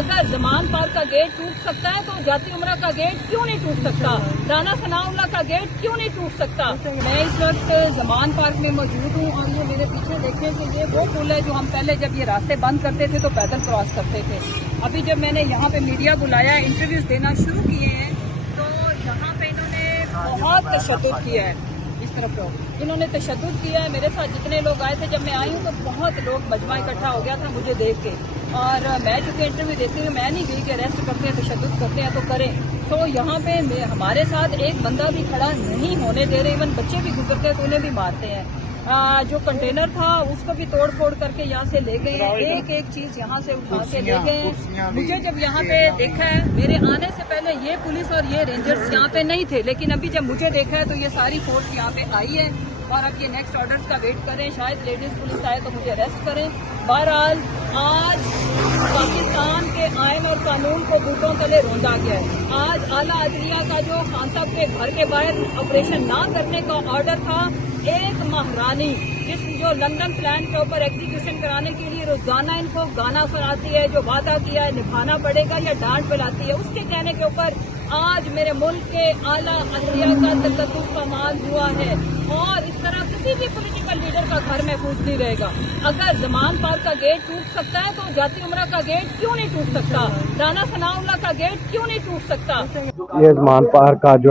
اگر زمان پارک کا گیٹ ٹوٹ سکتا ہے تو جاتی عمرہ کا گیٹ کیوں نہیں ٹوٹ سکتا؟ رانا ثناء اللہ کا گیٹ کیوں نہیں ٹوٹ سکتا؟ میں اس وقت زمان پارک میں موجود ہوں اور یہ میرے پیچھے دیکھیں کہ یہ وہ پل ہے جو ہم پہلے جب یہ راستے بند کرتے تھے تو پیدل کراس کرتے تھے. ابھی جب میں نے یہاں پہ میڈیا بلایا انٹرویوز دینا شروع کیے ہیں تو یہاں پہ انہوں نے بہت تشدد کیا ہے. اس طرف لوگ انہوں نے تشدد کیا ہے. میرے ساتھ جتنے لوگ آئے تھے جب میں آئی ہوں تو بہت لوگ مجمع اکٹھا ہو گیا تھا مجھے دیکھ کے, اور میں چونکہ انٹرویو دیتی ہوں میں نہیں گئی کہ اریسٹ کرتے ہیں تشدد کرتے ہیں تو کریں. تو یہاں پہ ہمارے ساتھ ایک بندہ بھی کھڑا نہیں ہونے دے رہے, ایون بچے بھی گزرتے ہیں تو انہیں بھی مارتے ہیں. جو کنٹینر تھا اس کو بھی توڑ پھوڑ کر کے یہاں سے لے گئے ہیں, ایک ایک چیز یہاں سے اٹھا کے لے گئے ہیں. مجھے جب یہاں پہ دیکھا ہے, میرے آنے سے پہلے یہ پولیس اور یہ رینجرز یہاں پہ نہیں تھے, لیکن ابھی جب مجھے دیکھا ہے تو یہ ساری فورس یہاں پہ آئی ہے اور اب یہ نیکسٹ آرڈرز کا ویٹ کریں, شاید لیڈیز پولیس آئے تو مجھے اریسٹ کریں. بہرحال آج پاکستان کے آئین اور قانون کو بوٹوں تلے روندا گیا ہے. آج اعلیٰ عدلیہ کا جو خان صاحب کے گھر کے باہر آپریشن نہ کرنے کا آرڈر تھا, ایک مہرانی جو لندن پلان کے اوپر ایگزیکیوشن کرانے کے لیے روزانہ ان کو گانا سناتی ہے, جو وعدہ کیا ہے نبھانا پڑے گا یا ڈانٹ پلاتی ہے, اس کے کہنے کے اوپر آج میرے ملک کے اعلیٰ عدلیہ کا تقدس پامال ہوا ہے. اور اس طرح کسی بھی پولیٹیکل لیڈر کا گھر محفوظ نہیں رہے گا. اگر زمان پارک کا گیٹ ٹوٹ سکتا ہے تو جاتی عمرہ کا گیٹ کیوں نہیں ٹوٹ سکتا؟ رانا ثناء اللہ کا گیٹ کیوں نہیں ٹوٹ سکتا؟ یہ زمان پارک کا جو